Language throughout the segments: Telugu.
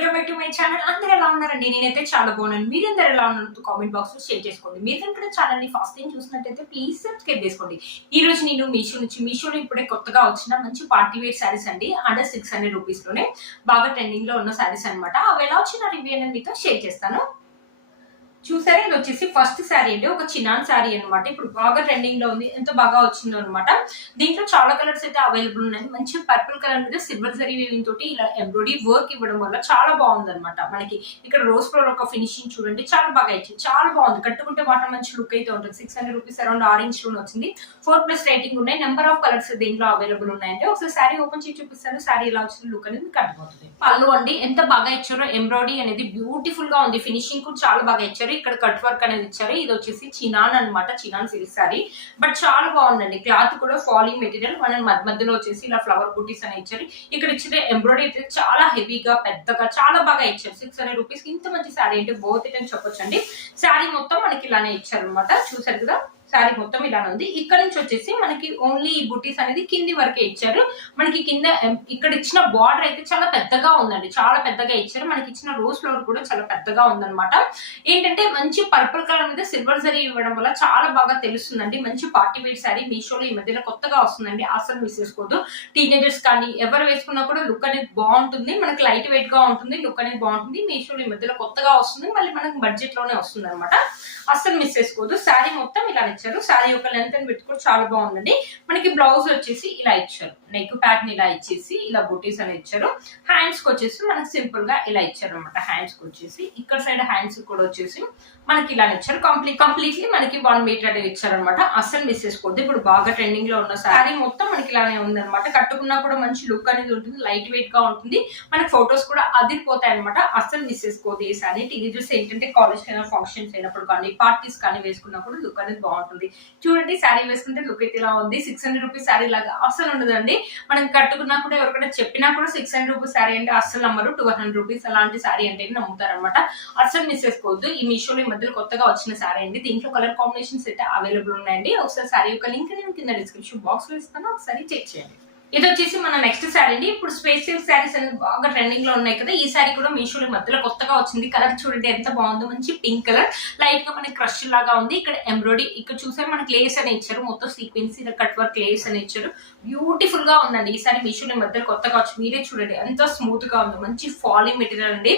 Welcome back to my channel. అందరూ ఎలా ఉన్నారండి? నేనైతే చాలా బాగున్నాను. మీరందరూ ఎలా ఉన్నారు? కామెంట్ బాక్స్ లో షేర్ చేసుకోండి. మీరు కనుక ఛానల్ ని ఫస్ట్ టైం చూసినట్టయితే ప్లీజ్ సబ్స్క్రైబ్ చేసుకోండి. ఈ రోజు నేను మీషోలో ఇప్పుడే కొత్తగా వచ్చిన మంచి పార్టీ వేర్ శారీస్ అండి, అండర్ 600 రూపీస్ లోనే బాగా ట్రెండింగ్ లో ఉన్న శారీస్ అనమాట. అవి ఎలా వచ్చిన రివ్యూ అనేది మీతో షేర్ చేస్తాను. చూసారా, ఇది వచ్చేసి ఫస్ట్ శారీ అండి, ఒక చినాన్ శారీ అనమాట. ఇప్పుడు బాగా ట్రెండింగ్ లో ఉంది, ఎంత బాగా వచ్చిందో అనమాట. దీంట్లో చాలా కలర్స్ అయితే అవైలబుల్ ఉన్నాయి. మంచి పర్పుల్ కలర్ మీద సిల్వర్ జరీ వీవింగ్ తోటి ఇలా ఎంబ్రాయిడరీ వర్క్ ఇవ్వడం వల్ల చాలా బాగుంది అనమాట. మనకి ఇక్కడ రోజ్ ఫ్లవర్ ఒక ఫినిషింగ్ చూడండి, చాలా బాగా ఇచ్చింది, చాలా బాగుంది. కట్టుకుంటే మాత్రం మంచి లుక్ అయితే ఉంటుంది. 600 రూపీస్ అరౌండ్ ఆరెంజ్ లో వచ్చింది. 4+ రేటింగ్ ఉన్నాయి. నెంబర్ ఆఫ్ కలర్స్ దీంట్లో అవైలబుల్ ఉన్నాయండి. ఒకసారి శారీ ఓపెన్ చేసి చూపిస్తాను. శారీ ఎలా వచ్చింది లుక్ అనేది మీకు అర్థమవుతుంది. పళ్ళు అండి, ఎంత బాగా ఇచ్చారో, ఎంబ్రాయిడరీ అనేది బ్యూటిఫుల్ గా ఉంది. ఫినిషింగ్ కూడా చాలా బాగా ఇచ్చారు. ఇక్కడ కట్ వర్క్ అనేది ఇచ్చారు. ఇది వచ్చేసి చినాన్ అనమాట, చినాన్ సిల్క్ సారీ. బట్ చాలా బాగుందండి. క్లాత్ కూడా ఫాలింగ్ మెటీరియల్. మనం మధ్యలో వచ్చేసి ఇలా ఫ్లవర్ బూటీస్ అని ఇచ్చారు. ఇక్కడ ఇచ్చిన ఎంబ్రాయిడరీ అయితే చాలా హెవీగా, పెద్దగా, చాలా బాగా ఇచ్చారు. 600 రూపీస్ ఇంత మంచి శారీ అంటే బోత్ ఇట్ అని చెప్పొచ్చు అండి. శారీ మొత్తం మనకి ఇలానే ఇచ్చారు అనమాట. చూసారు కదా, శారీ మొత్తం ఇలానే ఉంది. ఇక్కడ నుంచి వచ్చేసి మనకి ఓన్లీ ఈ బుటీస్ అనేది కింది వరకే ఇచ్చారు. మనకి కింద ఇక్కడ ఇచ్చిన బార్డర్ అయితే చాలా పెద్దగా ఉందండి, చాలా పెద్దగా ఇచ్చారు. మనకి ఇచ్చిన రోజ్ ఫ్లవర్ కూడా చాలా పెద్దగా ఉందన్నమాట. ఏంటంటే మంచి పర్పుల్ కలర్ మీద సిల్వర్ జరీ ఇవ్వడం వల్ల చాలా బాగా తెలుస్తుందండి. మంచి పార్టీ వేర్ శారీ మీషోలో ఈ మధ్యలో కొత్తగా వస్తుందండి, అసలు మిస్ చేసుకోవద్దు. టీనేజర్స్ కానీ ఎవరు వేసుకున్నా కూడా లుక్ అనేది బాగుంటుంది. మనకి లైట్ వెయిట్ గా ఉంటుంది, లుక్ అనేది బాగుంటుంది. మీషోలో ఈ మధ్యలో కొత్తగా వస్తుంది, మళ్ళీ మనకి బడ్జెట్ లోనే వస్తుంది అనమాట. అస్సలు మిస్ చేసుకోవద్దు. శారీ మొత్తం ఇలా ఇచ్చారు. శారీ యొక్క లెంత్ అని పెట్టుకోవడం చాలా బాగుందండి. మనకి బ్లౌజ్ వచ్చేసి ఇలా ఇచ్చారు. నెక్ ప్యాటర్న్ ఇలా ఇచ్చేసి ఇలా బుటీస్ అని ఇచ్చారు. హ్యాండ్స్ కి వచ్చేసి మనకి సింపుల్ గా ఇలా ఇచ్చారు అనమాట. హ్యాండ్స్ కి వచ్చేసి ఇక్కడ సైడ్ హ్యాండ్స్ కూడా వచ్చేసి మనకి ఇలా ఇచ్చారు. కంప్లీట్లీ మనకి 1 మీటర్ అనేది ఇచ్చారు అనమాట. అస్సలు మిస్ చేసుకోవద్దు. ఇప్పుడు బాగా ట్రెండింగ్ లో ఉన్న శారీ మొత్తం మనకి ఇలానే ఉంది అనమాట. కట్టుకున్నా కూడా మంచి లుక్ అనేది ఉంటుంది, లైట్ వెయిట్ గా ఉంటుంది. మనకి ఫొటోస్ కూడా అదిరిపోతాయి అనమాట. అస్సలు మిస్ చేసుకోవద్దు ఈ శారీ. టీనేజర్స్ ఏంటంటే కాలేజ్ అయినా, ఫంక్షన్స్ అయినప్పుడు కానీ, పార్టీస్ కానీ వేసుకున్నా కూడా లుక్ అనేది బాగుంటుంది. చూడండి, శారీ వేసుకుంటే లుక్ అయితే ఇలా ఉంది. 600 రూపీస్ శారీ లాగా అస్సలు ఉండదండి. మనం కట్టుకున్నా కూడా ఎవరికైనా చెప్పినా కూడా 600 రూపీస్ శారీ అంటే అస్సలు నమ్మరు. 200 రూపీస్ అలాంటి శారీ అంటే నమ్ముతారు అనమాట. అస్సలు మిస్ చేసుకోవద్దు. ఈ మీషోలో ఈ మధ్యలో కొత్తగా వచ్చిన శారీ అండి. దీంట్లో కలర్ కాంబినేషన్స్ అయితే అవైలబుల్ ఉన్నాయండి. ఒకసారి శారీ యొక్క లింక్ నేను కింద డిస్క్రిప్షన్ బాక్స్ లో ఇస్తాను, ఒకసారి చెక్ చేయండి. ఇది వచ్చేసి మన నెక్స్ట్ శారీ అండి. ఇప్పుడు స్పేస్ సిల్క్ శారీస్ అనేది బాగా ట్రెండింగ్ లో ఉన్నాయి కదా. ఈ శారీ కూడా మీషోలో మధ్యలో కొత్తగా వచ్చింది. కలర్ చూడండి ఎంత బాగుందో, మంచి పింక్ కలర్, లైట్ గా మనకి క్రష్ లాగా ఉంది. ఇక్కడ ఎంబ్రాయిడరీ, ఇక్కడ చూసారు మనకి లేస్ అని ఇచ్చారు. మొత్తం సీక్వెన్స్ ఇలా కట్ వర్క్ లేస్ అని ఇచ్చారు. బ్యూటిఫుల్ గా ఉందండి. ఈ శారీ మీషోలో మధ్యలో కొత్తగా వచ్చి మీరే చూడండి ఎంత స్మూత్ గా ఉందో. మంచి ఫాలింగ్ మెటీరియల్ అండి.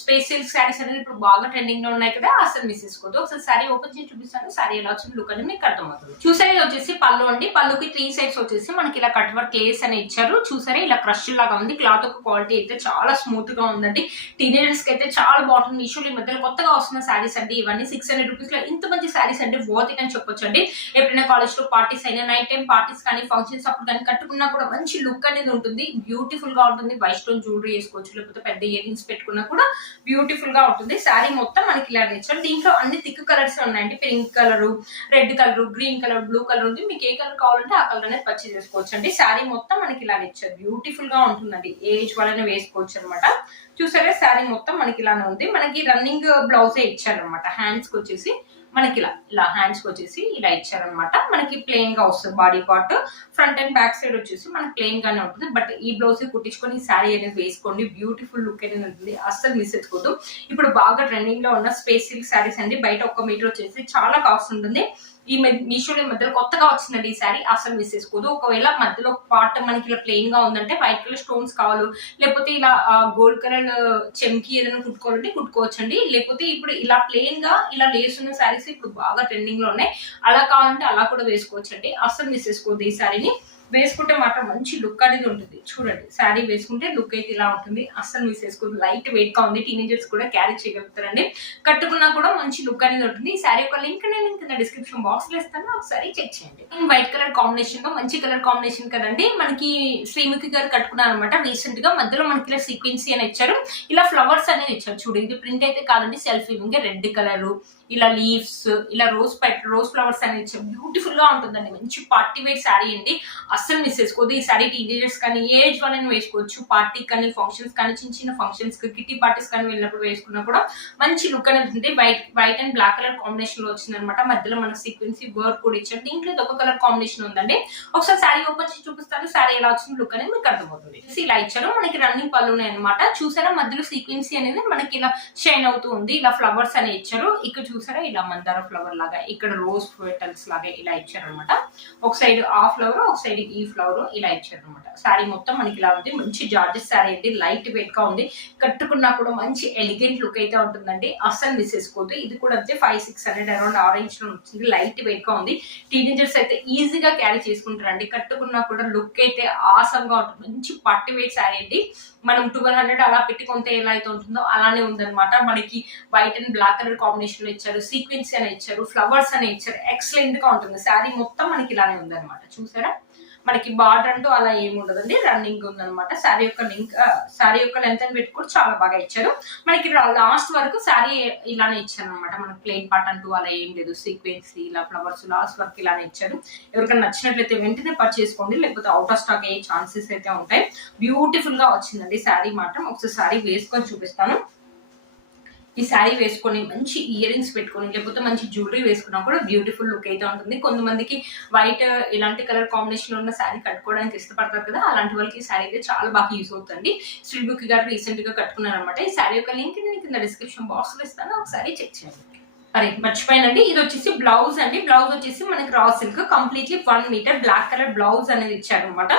స్పేస్ సిల్క్ శారీస్ అనేది ఇప్పుడు బాగా ట్రెండింగ్ లో ఉన్నాయి కదా, అసలు మిస్ చేసుకోవద్దు. ఒకసారి శారీ ఓపెన్ చేసి చూపిస్తాను. శారీ ఎలా వచ్చింది లుక్ అనేది మీకు అర్థమవుతుంది. చూసారు, ఇది వచ్చేసి పళ్ళు అండి. పళ్ళుకి 3 సైడ్స్ వచ్చేసి మనకి ఇలా కట్ వర్క్ లేస్ అని ఇచ్చారు. చూసారా, ఇలా క్రష్ లాగా ఉంది. క్లాత్ యొక్క క్వాలిటీ అయితే చాలా స్మూత్ గా ఉందండి. టీనేజర్స్ కి అయితే చాలా బాగుంటుంది. మీషోలో ఈ మధ్యలో కొత్తగా వస్తున్న శారీస్ అండి ఇవన్నీ. 600 రూపీస్ లో ఇంత మంచి శారీస్ అంటే వర్త్ ఇట్ అని చెప్పొచ్చు అండి. ఎప్పుడైనా కాలేజ్ లో పార్టీస్ అయినా, నైట్ టైం పార్టీస్ కానీ, ఫంక్షన్స్ అప్పుడు కానీ కట్టుకున్నా కూడా మంచి లుక్ అనేది ఉంటుంది. బ్యూటిఫుల్ గా ఉంటుంది. వైట్ స్టోన్ జ్యువెలరీ వేసుకోవచ్చు, లేకపోతే పెద్ద ఇయర్ రింగ్స్ పెట్టుకున్నా కూడా బ్యూటిఫుల్ గా ఉంటుంది. శారీ మొత్తం మనకి ఇలా ఇచ్చారు. దీంట్లో అన్ని థిక్ కలర్స్ ఉన్నాయండి. Pink colour, red colour, green colour, blue colour ఉంది. మీకు ఏ కలర్ కావాలంటే ఆ కలర్ అనేది పర్చేజ్ చేసుకోవచ్చు అండి. శారీ మొత్తం మనకి ఇలా ఇచ్చారు. బ్యూటిఫుల్ గా ఉంటుందండి. ఏజ్ వాళ్ళనే వేసుకోవచ్చు అనమాట. చూసారా, శారీ మొత్తం మనకి ఇలానే ఉంది. మనకి రన్నింగ్ బ్లౌజే ఇచ్చారనమాట. హ్యాండ్స్ కి వచ్చేసి మనకి ఇలా హ్యాండ్స్ కి వచ్చేసి ఇలా ఇచ్చారనమాట. మనకి ప్లెయిన్ గా వస్తుంది body part. Front and back side వచ్చేసి మనకి ప్లెయిన్ గానే ఉంటుంది. బట్ ఈ బ్లౌజ్ కుట్టించుకొని శారీ అనేది వేసుకోండి. బ్యూటిఫుల్ లుక్ అనేది ఉంటుంది. అస్సలు మిస్ చేసుకోవద్దు. ఇప్పుడు బాగా ట్రెండింగ్ లో ఉన్న స్పేస్ సిల్క్ శారీస్ అండి. బయట 1 మీటర్ వచ్చేసి చాలా కాస్ట్ ఉంటుంది. ఈ మీషోలో మధ్యలో కొత్తగా వచ్చిందండి ఈ శారీ, అసలు మిస్ చేసుకోదు. ఒకవేళ మధ్యలో పార్ట్ మనకి ఇలా ప్లెయిన్ గా ఉందంటే వైట్ కలర్ స్టోన్స్ కావాలి, లేకపోతే ఇలా గోల్డ్ కలర్ చెంకి ఏదైనా కుట్టుకోవాలంటే కుట్టుకోవచ్చండి. లేకపోతే ఇప్పుడు ఇలా ప్లెయిన్ గా ఇలా లేస్ ఉన్న శారీస్ ఇప్పుడు బాగా ట్రెండింగ్ లో ఉన్నాయి. అలా కావాలంటే అలా కూడా వేసుకోవచ్చండి. అసలు మిస్ చేసుకోవద్దు. ఈ శారీని వేసుకుంటే మాత్రం మంచి లుక్ అనేది ఉంటుంది. చూడండి, శారీ వేసుకుంటే లుక్ అయితే ఇలా ఉంటుంది. అస్సలు మిస్ చేసుకోవద్దు. లైట్ వెయిట్ గా ఉంది. టీనేజర్స్ కూడా క్యారీ చేయగలుగుతారండి. కట్టుకున్నా కూడా మంచి లుక్ అనేది ఉంటుంది. ఈ శారీ యొక్క లింక్ నేను కింద డిస్క్రిప్షన్ బాక్స్ లో ఇస్తాను, ఒకసారి చెక్ చేయండి. వైట్ కలర్ కాంబినేషన్ లో మంచి కలర్ కాంబినేషన్ కదండి. మనకి శ్రీముఖి గారు కట్టుకున్నారు అనమాట రీసెంట్ గా. మధ్యలో మనకి ఇలా సీక్వెన్సీ అని ఇచ్చారు. ఇలా ఫ్లవర్స్ అనేది ఇచ్చారు. చూడు, ఇది ప్రింట్ అయితే కాదండి, సెల్ఫ్ వీవింగ్. రెడ్ కలర్, ఇలా లీవ్స్, ఇలా రోజ్ ఫ్లవర్స్ అనేది ఇచ్చారు. బ్యూటిఫుల్ గా ఉంటుందండి. మంచి పార్టీ వేర్ శారీ అండి. అస్సలు మిస్ చేసుకోవద్దు. ఈ సారీ టీనేజర్స్ కానీ ఏజ్ వాళ్ళని వేసుకోవచ్చు, పార్టీ కానీ ఫంక్షన్స్ కానీ చిన్న చిన్న ఫంక్షన్స్ కిటీ పార్టీస్ కానీ వెళ్ళినప్పుడు వేసుకున్నా కూడా మంచి లుక్ అనేది ఉంటుంది. White and black colour combination లో వచ్చింది అనమాట. మధ్యలో మనకు సీక్వెన్సీ వర్క్ కూడా ఇచ్చారు. దీంట్లో ఒక కలర్ కాంబినేషన్ ఉందండి. ఒకసారి శారీ ఓపెన్ చేసి చూపిస్తాను, శారీ ఎలా వచ్చింది లుక్ అనేది మీకు అర్థమవుతుంది. ఇలా ఇచ్చారు. మనకి రన్నింగ్ పళ్ళు ఉన్నాయి అనమాట. చూసారా మధ్యలో సీక్వెన్సీ అనేది మనకి ఇలా షైన్ అవుతూ ఉంది. ఇలా ఫ్లవర్స్ అని ఇచ్చారు. ఇక్కడ చూసారా ఇలా మందార ఫ్లవర్ లాగా, ఇక్కడ రోజ్ పెటల్స్ లాగా ఇలా ఇచ్చారు అనమాట. ఒక సైడ్ ఆ ఫ్లవర్, ఒక సైడ్ ఈ ఫ్లవర్ ఇలా ఇచ్చారు అనమాట. శారీ మొత్తం మనకి ఇలా ఉంది. మంచి జార్జెస్ శారీ అండి. లైట్ వెయిట్ గా ఉంది. కట్టుకున్నా కూడా మంచి ఎలిగెంట్ లుక్ అయితే ఉంటుందండి. అస్సలు మిస్ చేసుకోవద్దు. ఇది కూడా అంతే 500-600 అరౌండ్ ఆరెంజ్ లో వచ్చింది. లైట్ వెయిట్ గా ఉంది. టీనేజర్స్ అయితే ఈజీగా క్యారీ చేసుకుంటారండి. కట్టుకున్నా కూడా లుక్ అయితే ఆసంగా ఉంటుంది. మంచి పట్టు వెయిట్ శారీ అండి. మనం 1200 అలా పెట్టి కొంటే ఎలా అయితే ఉంటుందో అలానే ఉందన్నమాట. మనకి white and black colour combination లో ఇచ్చారు, సీక్వెన్స్ అని ఇచ్చారు, ఫ్లవర్స్ అని ఇచ్చారు. ఎక్సలెంట్ గా ఉంటుంది. శారీ మొత్తం మనకి ఇలానే ఉందన్నమాట. చూసారా మనకి బార్డర్ అంటూ అలా ఏమి ఉండదండి. రన్నింగ్ ఉందన్నమాట. శారీ యొక్క లెంత్ అని పెట్టి కూడా చాలా బాగా ఇచ్చారు. మనకి లాస్ట్ వరకు శారీ ఇలానే ఇచ్చారు అనమాట. మనకి ప్లెయిన్ పార్ట్ అంటూ అలా ఏం లేదు. సీక్వెన్స్ ఇలా ఫ్లవర్స్ లాస్ట్ వరకు ఇలానే ఇచ్చారు. ఎవరికైనా నచ్చినట్లయితే వెంటనే పర్చేస్ చేసుకోండి, లేకపోతే అవుట్ ఆఫ్ స్టాక్ అయ్యే ఛాన్సెస్ అయితే ఉంటాయి. బ్యూటిఫుల్ గా వచ్చిందండి శారీ మాత్రం. ఒకసారి శారీ వేసుకొని చూపిస్తాను. ఈ శారీ వేసుకొని మంచి ఇయర్ రింగ్స్ పెట్టుకొని లేకపోతే మంచి జ్యువెలరీ వేసుకున్నా కూడా బ్యూటిఫుల్ లుక్ అయితే ఉంటుంది. కొంతమందికి వైట్ ఇలాంటి కలర్ కాంబినేషన్ లో ఉన్న శారీ కట్టుకోవడానికి ఇష్టపడతారు కదా, అలాంటి వాళ్ళకి ఈ శారీ అయితే చాలా బాగా యూజ్ అవుతుంది. శ్రీబుక్ గారు రీసెంట్ గా కట్టుకున్నారనమాట. ఈ శారీ యొక్క లింక్ నేను కింద డిస్క్రిప్షన్ బాక్స్ లో ఇస్తాను, ఒకసారి చెక్ చేయండి. అరే మర్చిపోయానండి, ఇది వచ్చేసి బ్లౌజ్ అండి. బ్లౌజ్ వచ్చేసి మనకి raw silk completely 1 metre black colour blouse అనేది ఇచ్చారనమాట.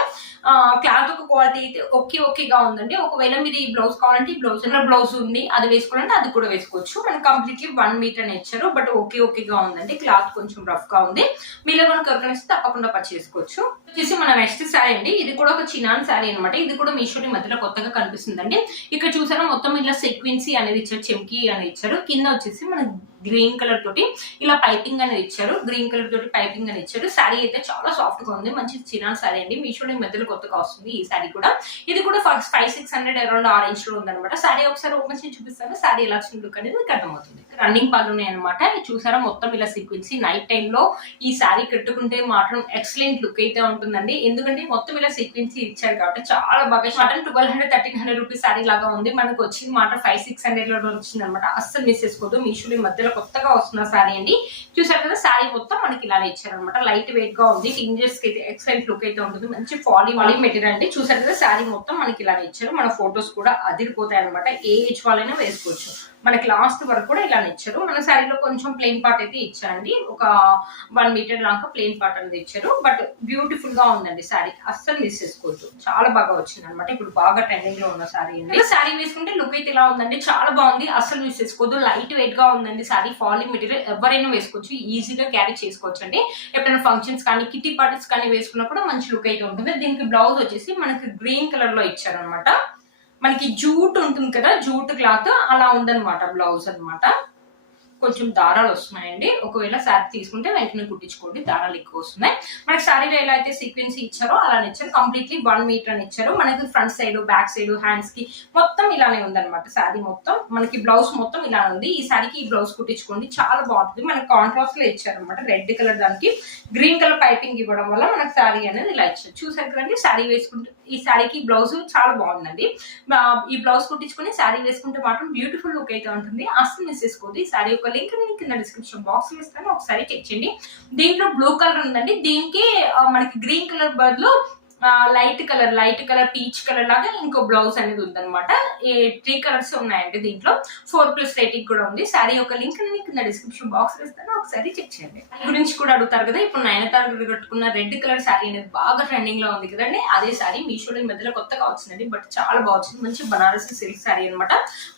క్లాత్ ఒక క్వాలిటీ అయితే ఓకేగా ఉందండి. ఒకవేళ మీరు ఈ బ్లౌజ్ కావాలంటే ఈ బ్లౌజ్ ఉంది, అది వేసుకోవాలంటే అది కూడా వేసుకోవచ్చు. మనకి కంప్లీట్లీ 1 మీటర్ అని ఇచ్చారు. బట్ ఓకేగా ఉందండి. క్లాత్ కొంచెం రఫ్ గా ఉంది. మీలో కనుక ఎవరికైనా తప్పకుండా పర్చేస్ చేసుకోవచ్చు. వచ్చేసి మన నెక్స్ట్ శారీ అండి. ఇది కూడా ఒక చినాన్ శారీ అనమాట. ఇది కూడా మీషోని మధ్యలో కొత్తగా కనిపిస్తుందండి. ఇక్కడ చూసారా మొత్తం ఇలా సీక్వెన్సీ అనేది ఇచ్చారు, చెంకి అనేది ఇచ్చారు. కింద వచ్చేసి మన గ్రీన్ కలర్ తోటి ఇలా పైపింగ్ అనేది ఇచ్చారు. గ్రీన్ కలర్ తోటి పైపింగ్ అని ఇచ్చారు. శారీ అయితే చాలా సాఫ్ట్ గా ఉంది. మంచి చినాన్ శారీ అండి. మీషోని మధ్యలో కొత్తగా వస్తుంది ఈ శారీ కూడా. ఇది కూడా 500-600 అరౌండ్ ఆరెంజ్ లో ఉందన్నమాట. శారీ ఒకసారి ఓపెన్ చేసి చూపిస్తాను. శారీ ఎలా లుక్ అనేది మీకు అర్థమవుతుంది. రన్నింగ్ పళ్ళు ఉన్నాయి అనమాట. చూసారా మొత్తం ఇలా సీక్వెన్సీ. నైట్ టైమ్ లో ఈ శారీ కట్టుకుంటే మాత్రం ఎక్సలెంట్ లుక్ అయితే ఉంటుందండి. ఎందుకంటే మొత్తం ఇలా సీక్వెన్సీ ఇచ్చారు కాబట్టి చాలా బాగా. మాత్రం 1200-1300 రూపీస్ శారీ లాగా ఉంది. మనకు వచ్చింది మాత్రం 500-600 లో వచ్చింది అనమాట. అస్సలు మిస్ చేసుకోవద్దు. మీషోలో మధ్యలో కొత్తగా వస్తున్న శారీ అండి. చూసారు కదా శారీ మొత్తం మనకి ఇలానే ఇచ్చారనమాట. లైట్ వెయిట్ గా ఉంది. టీనేజర్స్ కి అయితే ఎక్సలెంట్ లుక్ అయితే ఉంటుంది. మంచి ఫాలీ మెటీరియల్ అండి. చూసారు కదా శారీ మొత్తం మనకి ఇలానే ఇచ్చారు. మన ఫొటోస్ కూడా అదిరిపోతాయి అనమాట. ఏ ఏజ్ వాళ్ళైనా వేసుకోవచ్చు. మనకి లాస్ట్ వరకు కూడా ఇలా ఇచ్చారు. మన శారీలో కొంచెం ప్లెయిన్ పార్ట్ అయితే ఇచ్చారండి. ఒక 1 మీటర్ లాగా ప్లెయిన్ పార్ట్ అనేది ఇచ్చారు. బట్ బ్యూటిఫుల్ గా ఉందండి శారీ. అస్సలు మిస్ చేసుకోవచ్చు. చాలా బాగా వచ్చింది అనమాట. ఇప్పుడు బాగా ట్రెండింగ్ లో ఉన్న శారీ అండి. శారీ వేసుకుంటే లుక్ అయితే ఇలా ఉందండి. చాలా బాగుంది. అస్సలు మిస్ చేసుకోవద్దు. లైట్ వెయిట్ గా ఉందండి శారీ. ఫాలీ మెటీరియల్ ఎవరైనా వేసుకోవచ్చు. ఈజీగా క్యారీ చేసుకోవచ్చు అండి. ఎప్పుడైనా ఫంక్షన్స్ కానీ కిటీ పార్టీస్ కానీ వేసుకున్నప్పుడు మంచి లుక్ అయితే ఉంటుంది. దీనికి బ్లౌజ్ వచ్చేసి మనకి గ్రీన్ కలర్ లో ఇచ్చారనమాట. మనకి జూట్ ఉంటుంది కదా, జూట్ క్లాత్ అలా ఉందన్నమాట బ్లౌజ్ అనమాట. కొంచెం దారాలు వస్తున్నాయండి. ఒకవేళ శారీ తీసుకుంటే వెంటనే కుట్టించుకోండి, దారాలు ఎక్కువ వస్తున్నాయి. మనకి శారీలో ఎలా అయితే సీక్వెన్స్ ఇచ్చారో అలానే ఇచ్చారు. కంప్లీట్లీ 1 మీటర్ అని ఇచ్చారు. మనకి front side, back side, hands కి మొత్తం ఇలానే ఉందన్నమాట. శారీ మొత్తం మనకి బ్లౌజ్ మొత్తం ఇలా ఉంది. ఈ శారీకి ఈ బ్లౌజ్ కుట్టించుకోండి, చాలా బాగుంటుంది. మనకి కాంట్రాస్ట్ లో ఇచ్చారనమాట. రెడ్ కలర్ దానికి గ్రీన్ కలర్ పైపింగ్ ఇవ్వడం వల్ల మనకి శారీ అనేది ఇలా ఇచ్చారు. చూసారు కదండి. శారీ వేసుకుంటే ఈ శారీకి బ్లౌజ్ చాలా బాగుందండి. ఈ బ్లౌజ్ కుట్టించుకుని శారీ వేసుకుంటే మాత్రం బ్యూటిఫుల్ లుక్ అయితే ఉంటుంది. అసలు మిస్ చేసుకోవద్దు. ఈ శారీ యొక్క లింక్ నేను కింద డిస్క్రిప్షన్ బాక్స్ లో ఇస్తాను, ఒకసారి చెక్ చేయండి. దీంట్లో బ్లూ కలర్ ఉందండి. దీనికి మనకి గ్రీన్ కలర్ బదులు లైట్ కలర్ పీచ్ కలర్ లాగా ఇంకో బ్లౌజ్ అనేది ఉందన్నమాట. 3 కలర్స్ ఉన్నాయండి. దీంట్లో 4+ రేటింగ్ కూడా ఉంది. శారీ యొక్క లింక్ నేను కింద డిస్క్రిప్షన్ బాక్స్ లో ఇస్తాను, ఒకసారి చెక్ చేయండి. గురించి కూడా అడుగుతారు కదా. ఇప్పుడు నయనతార కట్టుకున్న రెడ్ కలర్ శారీ అనేది బాగా ట్రెండింగ్ లో ఉంది కదండి. అదే శారీ మీషోలో మధ్యలో కొత్తగా వచ్చిందండి. బట్ చాలా బాగుంది. మంచి బనారసి సిల్క్ శారీ అనమాట.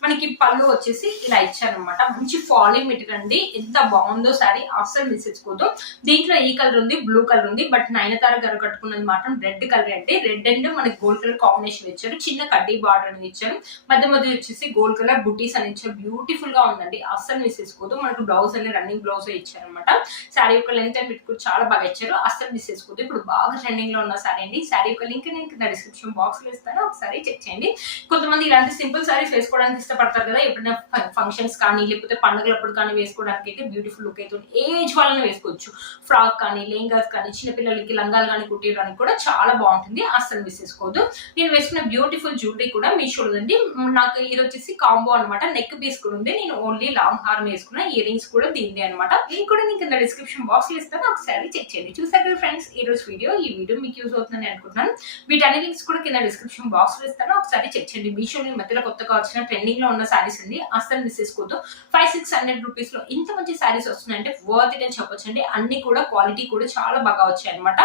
మనకి పళ్ళు వచ్చేసి ఇలా ఇచ్చారనమాట. మంచి ఫాలింగ్ మెటీరియల్ అండి. ఎంత బాగుందో శారీ. అస్సలు మిస్ చేసుకోవద్దు. దీంట్లో ఈ కలర్ ఉంది, బ్లూ కలర్ ఉంది. బట్ నయనతార గారు కట్టుకున్నది మాత్రం రెడ్ కలర్ అంటే రెడ్ అండ్ మనకి గోల్డ్ కలర్ కాంబినేషన్ ఇచ్చారు, చిన్న కడ్డీ బార్డర్ అని ఇచ్చారు, మధ్య మధ్య వచ్చేసి గోల్డ్ కలర్ బుటీస్ అని ఇచ్చారు. బ్యూటిఫుల్ గా ఉందండి, అస్సలు మిస్ చేసుకోవద్దు. మనకు బ్లౌజ్ అనేది రన్నింగ్ బ్లౌజ్ ఇచ్చారు అనమాట. శారీ యొక్క లెంత్ అండ్ విడ్త్ కూడా చాలా బాగా ఇచ్చారు, అస్సలు మిస్ చేసుకోవద్దు. ఇప్పుడు బాగా ట్రెండింగ్ లో ఉన్న శారీ అండి. శారీ యొక్క లింక్ నేను కింద డిస్క్రిప్షన్ బాక్స్ లో ఇస్తాను, ఒకసారి చెక్ చేయండి. కొంతమంది ఇలాంటి సింపుల్ శారీస్ వేసుకోవడానికి ఇష్టపడతారు కదా, ఎప్పుడైనా ఫంక్షన్స్ కానీ లేకపోతే పండుగలప్పుడు కానీ వేసుకోవడానికి అయితే బ్యూటిఫుల్ లుక్ అయితే ఏజ్ వాళ్ళని వేసుకోవచ్చు. ఫ్రాక్ కానీ లెహంగాస్ కానీ చిన్నపిల్లలకి లంగాలు కానీ కుట్టియడానికి కూడా చాలా బాగుంటుంది, అస్సలు మిస్ చేసుకోవద్దు. నేను వేసుకున్న బ్యూటిఫుల్ జ్యువెలరీ కూడా మీషోలో ఉంది. నాకు ఇది వచ్చేసి కాంబో అనమాట, నెక్ పీస్ కూడా ఉంది. నేను ఓన్లీ లాంగ్ హారం వేసుకున్న, ఇయర్ రింగ్స్ కూడా దీనిదే అనమాట. ఇది కూడా నేను కింద డిస్క్రిప్షన్ బాక్స్ లో ఇస్తాను, ఒకసారి చెక్ చేయండి. చూసారు కదా ఫ్రెండ్స్ ఈ రోజు ఈ వీడియో మీకు యూజ్ అవుతుందని అనుకుంటున్నాను. వీటన్ని లింక్స్ కూడా కింద డిస్క్రిప్షన్ బాక్స్ లో ఇస్తాను, ఒకసారి చెక్ చేయండి. మీషో మధ్యలో కొత్తగా వచ్చిన ట్రెండింగ్ లో ఉన్న శారీస్ అండి, అస్సలు మిస్ చేసుకోవద్దు. 500-600 రూపీస్ లో ఇంత మంచి శారీస్ వస్తున్నాయంటే వర్త్ ఇట్ అని చెప్పొచ్చు అండి. అన్ని కూడా క్వాలిటీ కూడా చాలా బాగా వచ్చాయి అనమాట.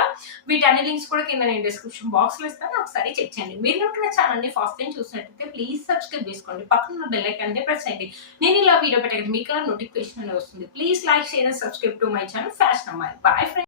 వీటన్ని లింక్స్ కూడా కింద నేను డిస్క్రిప్షన్ బాక్స్ లో ఇస్తాను, ఒకసారి చెక్ చేయండి. మీరు కనుక ఛానల్ ని ఫస్ట్ టైం చూసినట్టయితే ప్లీజ్ సబ్స్క్రైబ్ చేసుకోండి, పక్కన బెల్ ఐకాన్ అంటే ప్రెస్ చేయండి. నేను ఇలా వీడియో పెట్టాక మీకు నోటిఫికేషన్ అనేది వస్తుంది. Please like share and subscribe to my channel fashion అమ్మాయి. Bye friends.